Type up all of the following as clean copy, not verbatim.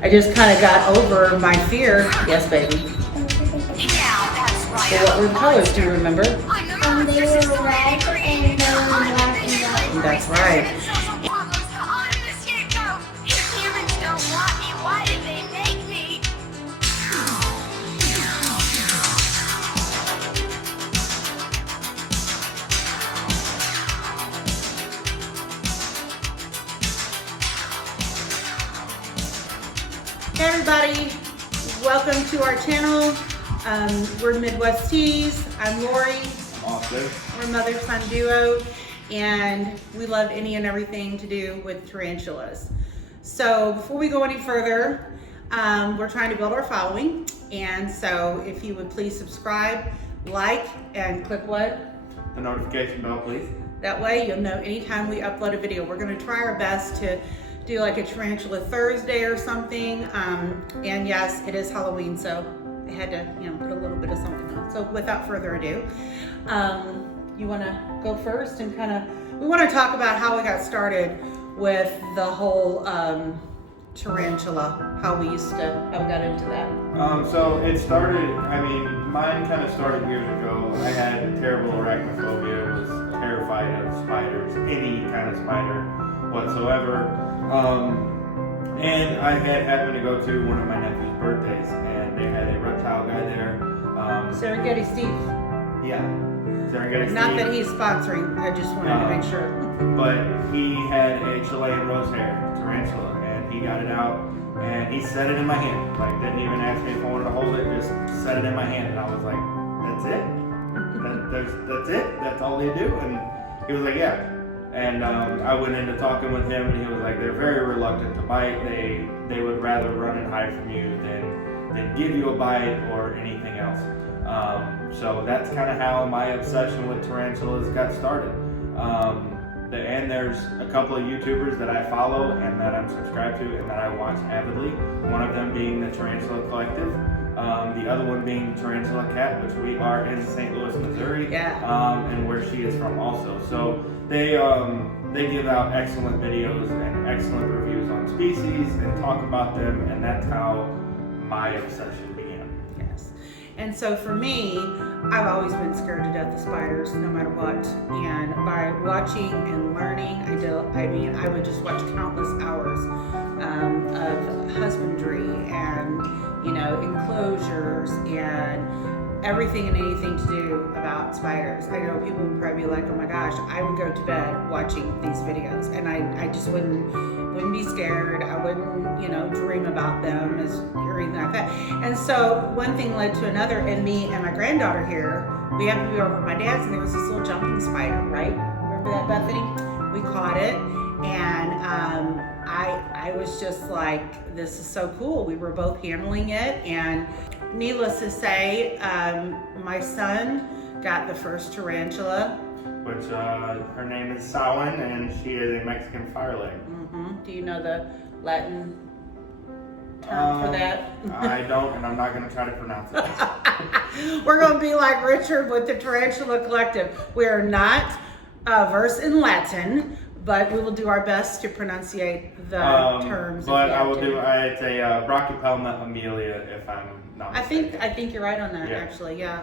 I just kind of got over my fear. Yes, baby. So what were the colors? Do you remember? They were red and they were black and white. That's right. Hey everybody, welcome to our channel. We're Midwest Teas. I'm Lori. Austin. We're a mother-son duo, and we love any and everything to do with tarantulas. So before we go any further, we're trying to build our following, and so if you would please subscribe, like, and click what? The notification bell, please. That way you'll know anytime we upload a video. We're going to try our best to do like a Tarantula Thursday or something. And yes, it is Halloween, so I had to, put a little bit of something on. So without further ado, you want to go first and we want to talk about how we got started with the whole tarantula, how we got into that. So it started, mine kind of started years ago. I had terrible arachnophobia, was terrified of spiders, any kind of spider whatsoever. And I had happened to go to one of my nephew's birthdays, and they had a reptile guy there. Serengeti Steve. Yeah, Serengeti Steve. Not that he's sponsoring, I just wanted to make sure. But he had a Chilean rose hair tarantula, and he got it out, and he set it in my hand. Like, didn't even ask me if I wanted to hold it, just set it in my hand, and I was like, that's it? That's it? That's all they do? And he was like, yeah. And I went into talking with him, and he was like, they're very reluctant to bite. They would rather run and hide from you than give you a bite or anything else. So that's kind of how my obsession with tarantulas got started. And there's a couple of YouTubers that I follow and that I'm subscribed to and that I watch avidly. One of them being the Tarantula Collective. The other one being Tarantula Cat, which we are in St. Louis, Missouri, and where she is from also. So they give out excellent videos and excellent reviews on species and talk about them, and that's how my obsession began. Yes. And so for me, I've always been scared to death of spiders, no matter what. And by watching and learning, I would just watch countless hours of husbandry and enclosures and everything and anything to do about spiders. I know people would probably be like, oh my gosh, I would go to bed watching these videos, and I just wouldn't be scared. I wouldn't, dream about them or anything like that. And so one thing led to another, and me and my granddaughter here, we happened to be over at my dad's, and there was this little jumping spider, right? Remember that, Bethany? We caught it, and I was just like, this is so cool. We were both handling it, and needless to say, my son got the first tarantula. Which her name is Samhain, and she is a Mexican fireleg. Mm-hmm. Do you know the Latin term for that? I don't, and I'm not going to try to pronounce it. We're going to be like Richard with the Tarantula Collective. We are not versed in Latin, but we will do our best to pronunciate the terms. But I will do. It's a Brachypelma amelia, if I'm not mistaken. I think you're right on that, actually. Yeah.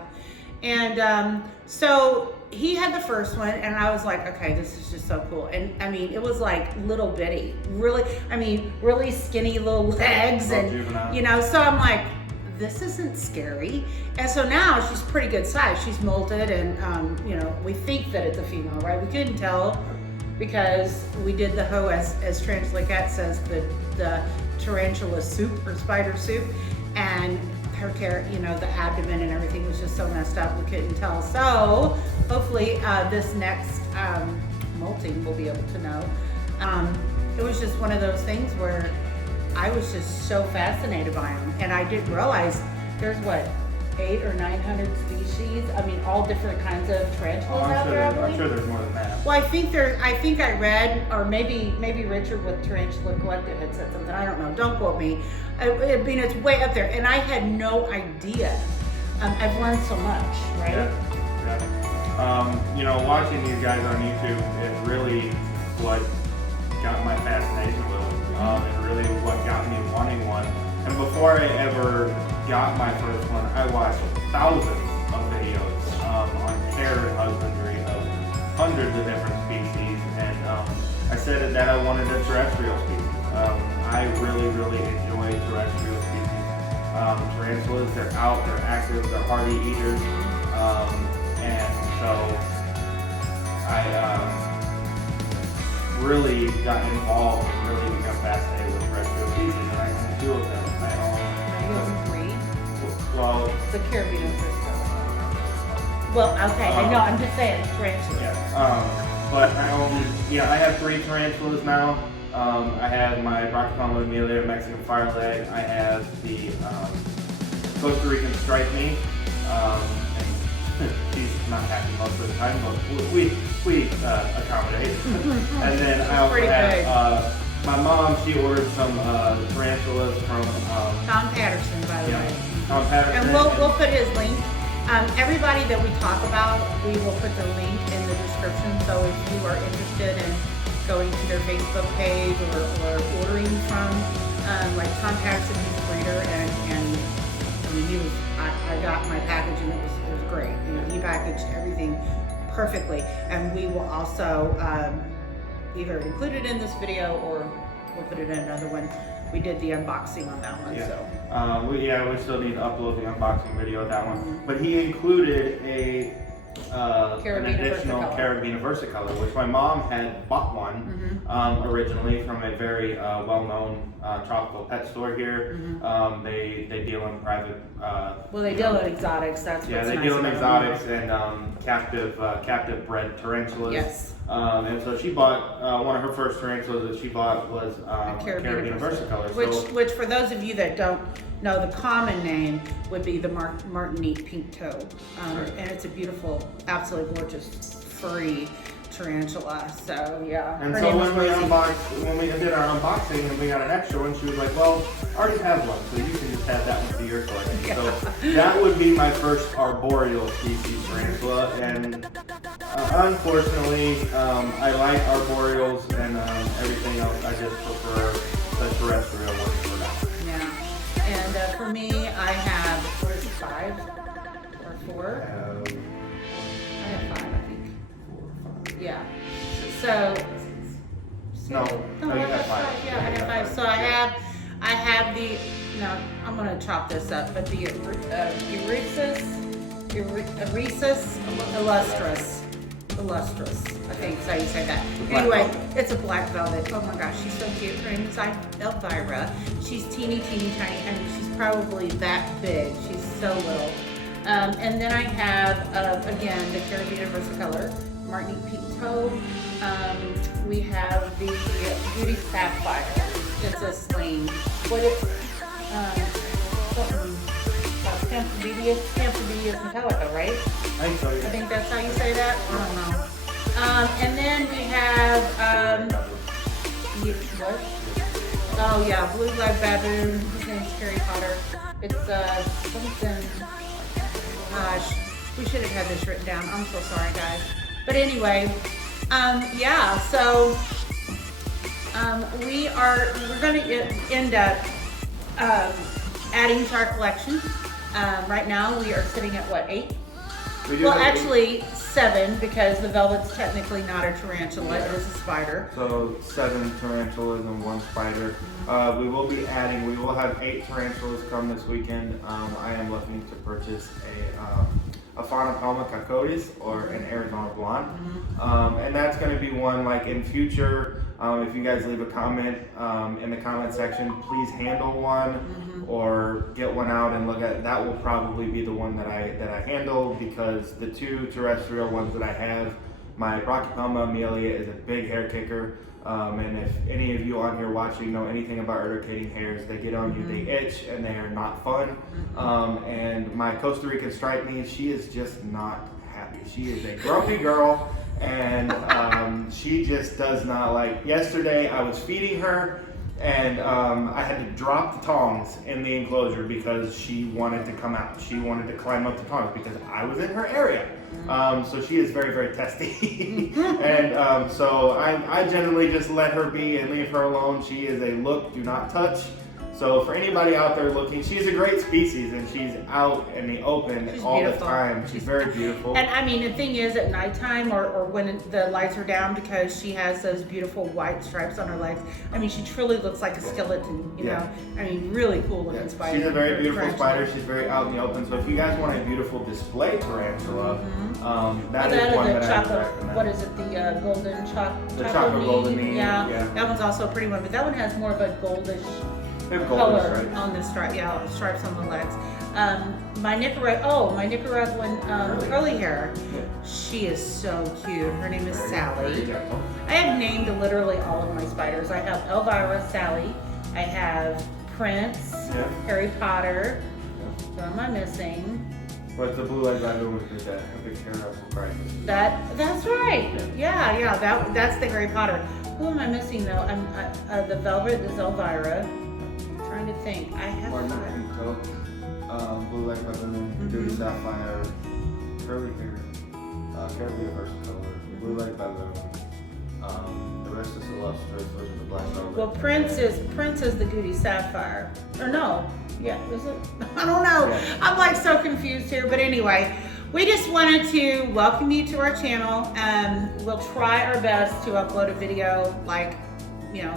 And so he had the first one, and I was like, okay, this is just so cool. And it was like little bitty, really skinny little legs, and juvenile. So I'm like, this isn't scary. And so now she's pretty good size. She's molted, and we think that it's a female, right? We couldn't tell because we did the hoe as Tarantula Cat says, the tarantula soup or spider soup, and her the abdomen and everything was just so messed up we couldn't tell. So hopefully this next molting we'll be able to know. It was just one of those things where I was just so fascinated by them, and I didn't realize there's 800 or 900 species. All different kinds of tarantulas out there. I'm sure there's more than that. Well, I think I read, or maybe Richard with Tarantula Collective had said something. I don't know. Don't quote me. It's way up there, and I had no idea. I've learned so much, right? Yeah. Watching these guys on YouTube is really what got my fascination with them. and really what got me wanting one. And before I ever got my first one, I watched thousands of videos on care and husbandry of hundreds of different species, and I said that I wanted a terrestrial species. I really enjoy terrestrial species. Tarantulas, they're out, they're active, they're hardy eaters, and so I really got involved and really became fascinated with terrestrial species, and I own 2 of them. You own 3? Well, The Caribbean first color. Well, okay, I know. I'm just saying, tarantula. yeah. But I have 3 tarantulas now. I have my Rocky Palma Amelia Mexican fireleg. I have the Costa Rican stripe knee. And she's not happy most of the time, but we accommodate. And then I also have my mom. She ordered some tarantulas from Tom Patterson, by the way. Tom Patterson. And we'll put his link. Everybody that we talk about, we will put the link in the description. So if you are interested in going to their Facebook page or ordering from, like Tom Patterson, he's a breeder, and I mean, I got my package and it was great. You know, he packaged everything perfectly, and we will also either include it in this video or we'll put it in another one. We did the unboxing on that one, so. We still need to upload the unboxing video of that one. But he included an additional Caribbean versicolor, which my mom had bought one originally from a very well-known tropical pet store here. They deal in private. They deal in exotics. That's what's they nice deal in about exotics and captive bred tarantulas. Yes. And so she bought one of her first tarantulas that she bought was a Caribbean versicolor. Which for those of you that don't know, the common name would be the Martinique pink toe, and it's a beautiful, absolutely gorgeous, furry tarantula. So yeah. And so when we did our unboxing and we got an extra one, she was like, "Well, I already have one, so you can just have that one for your collection." Yeah. So that would be my first arboreal species tarantula, and unfortunately, I like arboreals and everything else. I just prefer the terrestrial ones for now. Yeah. And for me, I have 5 or 4. I have 5, I think. Yeah. So No, you have 5. Yeah, I have 5. So I have the. No, I'm gonna chop this up. But the Eresus illustris. I think is how you say that. Anyway, it's a black velvet. Oh my gosh, she's so cute. Her name is Elvira. She's teeny tiny. I mean, she's probably that big. She's so little. And then I have, again, the Caribbean versicolor, Martinique pink toe. We have the Beauty Sapphire. It's a sling. What is Camphobeus metallica, right? I think so, yeah. I think that's how you say that. I don't know. And then we have what? Oh yeah, blue black baboon. His name's Harry Potter. It's something. Gosh, we should have had this written down. I'm so sorry, guys. But anyway, yeah. So we're going to end up adding to our collection. Right now we are sitting at what, 8? Well, actually 7, because the velvet's technically not a tarantula; it is a spider. So 7 tarantulas and 1 spider. We will have 8 tarantulas come this weekend. I am looking to purchase a Fauna Palma Cacotis or an Arizona Blonde. And that's going to be one, like, in future, if you guys leave a comment in the comment section, please handle one or get one out and look at. That will probably be the one that I handle, because the 2 terrestrial ones that I have, my Rocky Palma Amelia is a big hair kicker. And if any of you on here watching know anything about irritating hairs, they get on you, they itch, and they are not fun. And my Costa Rican stripe knee, she is just not happy. She is a grumpy girl, and she just does not like. Yesterday, I was feeding her, and I had to drop the tongs in the enclosure because she wanted to come out. She wanted to climb up the tongs because I was in her area. So she is very, very testy. And so I generally just let her be and leave her alone. She is a look, do not touch. So for anybody out there looking, she's a great species and she's out in the open all the time. She's very beautiful. And I mean, the thing is at nighttime or when the lights are down, because she has those beautiful white stripes on her legs, I mean, she truly looks like a skeleton, you know? I mean, really cool looking spider. She's a very beautiful spider. She's very out in the open. So if you guys want a beautiful display tarantula, that is one that I would recommend. What is it? The golden chocolate? The chocolate golden mean. Yeah, that one's also a pretty one, but that one has more of a goldish color on the stripe, stripes on the legs. My Nicaraguan curly hair. She is so cute. Her name is Sally. I have named literally all of my spiders. I have Elvira, Sally. I have Prince, Harry Potter. What am I missing? What's the blue eyed rabbit with the big hair up? That's right. Yeah. That's the Harry Potter. Who am I missing though? The Velvet is Elvira. Trying to think. I have blue light peppermint, Duty Sapphire, curly hair, Caribbean Versicolor, blue light balloon, the rest is illustrious, those are the black velvet. Well, Prince is the Goody Sapphire. Or no. Yeah, is it? I don't know. Yeah. I'm like so confused here. But anyway, we just wanted to welcome you to our channel. We'll try our best to upload a video like,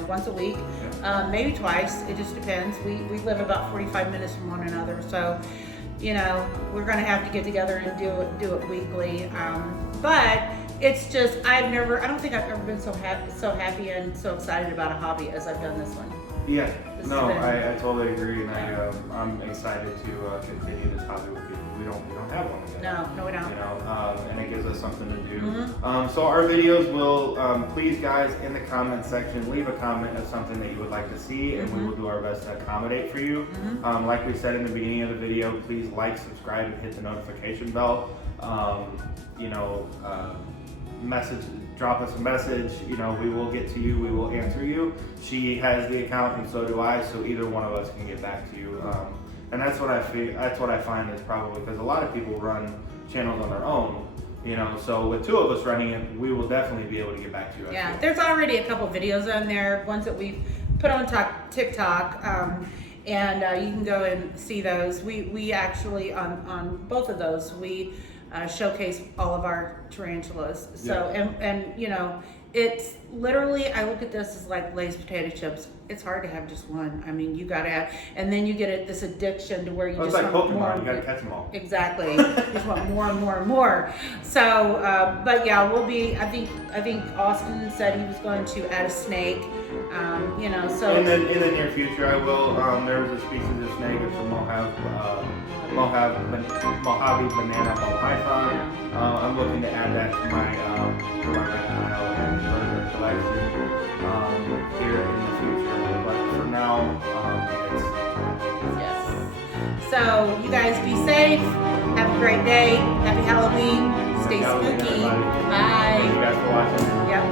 once a week, maybe twice. It just depends. We live about 45 minutes from one another, so we're gonna have to get together and do it weekly. But it's just I don't think I've ever been so happy and so excited about a hobby as I've done this one. Yeah, I totally agree, and I'm excited to continue this hobby with you. We don't have one yet. No, we don't. And it gives us something to do. So our videos will, please guys, in the comment section, leave a comment of something that you would like to see, and we will do our best to accommodate for you. Like we said in the beginning of the video, please like, subscribe, and hit the notification bell. Drop us a message, we will get to you, we will answer you. She has the account and so do I, so either one of us can get back to you. And that's what I find is probably because a lot of people run channels on their own, so with two of us running it, we will definitely be able to get back to you. Yeah, there's already a couple videos on there, ones that we've put on TikTok, and you can go and see those. We actually, on both of those, we showcase all of our tarantulas. So, and it's literally, I look at this as like Lay's potato chips. It's hard to have just one. I mean, you gotta have, and then you get this addiction to where you just want want Pokemon. more. You gotta catch them all. Exactly. You just want more and more and more. So, but yeah, we'll be. I think Austin said he was going to add a snake. So in the near future, I will. There was a species of snake. It's a Mojave banana python. I'm looking to add that to my reptile and bird collection here in the future. But for now, it's yes. So you guys be safe. Have a great day. Happy Halloween. Stay spooky. Bye. Thank you guys for watching. Yep.